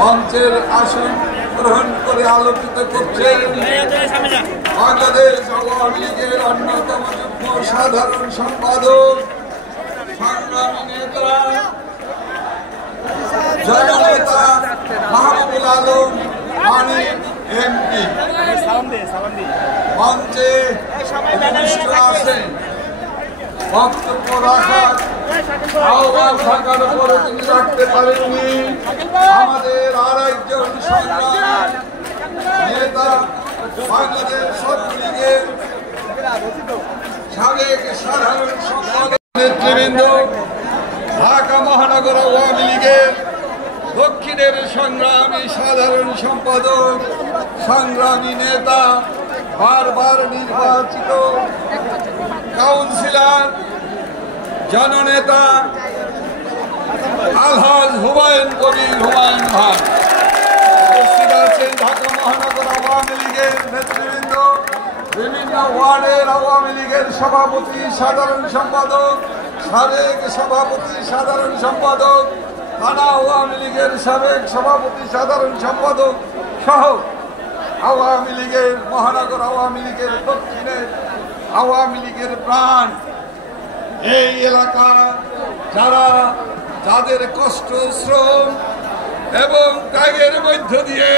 মঞ্চের আসন গ্রহণ করে আলোকিত করছেন বাংলাদেশ আওয়ামী লীগের অন্যতম যুগ্ম সাধারণ সম্পাদক সংগ্রামী নেতা জননেতা মাহবুবুল আলম মানিক এমপি মঞ্চে উপবিষ্ট আছেন। বক্তব্য রাখার আহ্বান থাকার পরে তিনি রাখতে পারেননি। আমাদের আর একজন সংগ্রামী নেতা বাংলাদেশ ছাত্র লীগের সাবেক সাধারণ সম্পাদক নেতৃবৃন্দ, ঢাকা মহানগর আওয়ামী লীগের দক্ষিণের সংগ্রামী সাধারণ সম্পাদক সংগ্রামী নেতা বারবার নির্বাচিত কাউন্সিলর জননেতা আলহাজ হুমায়ুন কবির হুমায়ুন ভাই উপস্থিত আছেন। ঢাকা মহানগর আওয়ামী লীগের নেতৃবৃন্দ, বিভিন্ন ওয়ার্ডের আওয়ামী লীগের সভাপতি সাধারণ সম্পাদক, সাবেক সভাপতি সাধারণ সম্পাদক, থানা আওয়ামী লীগের সাবেক সভাপতি সাধারণ সম্পাদক সহ আওয়ামী লীগের মহানগর আওয়ামী লীগের দক্ষিণের আওয়ামী লীগের প্রাণ, এই এলাকা যারা তাদের কষ্ট শ্রম এবং ত্যাগের মধ্য দিয়ে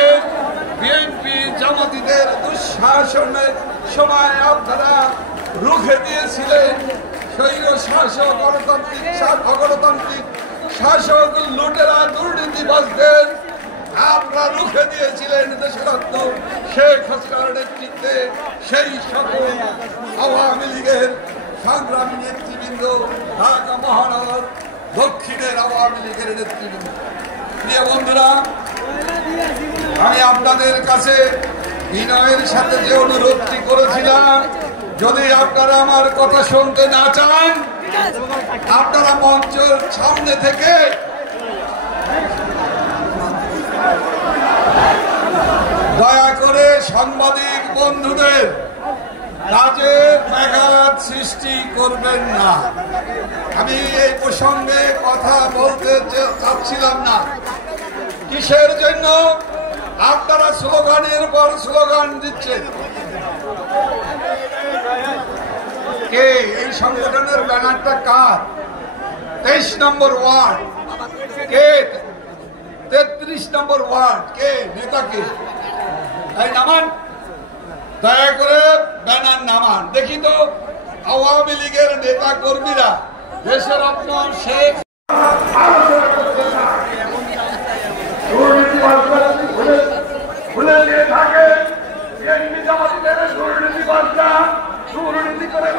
বিএনপি জামাতিদের দুঃশাসনের সময় আপনারা রুখে দিয়েছিলেন। স্বৈর শাসক অগণতান্ত্রিক শাসক লুটেরা দুর্নীতিবাজদের আপনারা রুখে দিয়েছিলেন দেশরত্ন শেখ হাসিনার নেতৃত্বে। সেই সকল আওয়ামী লীগের সংগ্রামী নেতৃবৃন্দ, ঢাকা মহানগর দক্ষিণের আওয়ামী লীগের নেতৃবৃন্দ, প্রিয় বন্ধুরা, আমি আপনাদের কাছে বিনয়ের সাথে যে অনুরোধটি করেছিলাম, যদি আপনারা আমার কথা শুনতে না চান, আপনারা মঞ্চের সামনে থেকে দয়া করে সাংবাদিক বন্ধুদের কাজে ব্যাঘাত সৃষ্টি করবেন না। আমি এই প্রসঙ্গে কথা বলতে চাচ্ছিলাম না। কিসের জন্য আপনারা স্লোগানের পর স্লোগান দিচ্ছেন? কে এই সংগঠনের ব্যানারটা কার? 23 নম্বর ওয়ার্ড কে? 33 নম্বর ওয়ার্ড কে? নেতা কে? তাই নামান, দয়া করে ব্যানার নামান। দেখি তো আওয়ামী লীগের নেতা কর্মীরা দেশের আপনার শেখ ভুলে দিয়ে থাকে দুর্নীতি করে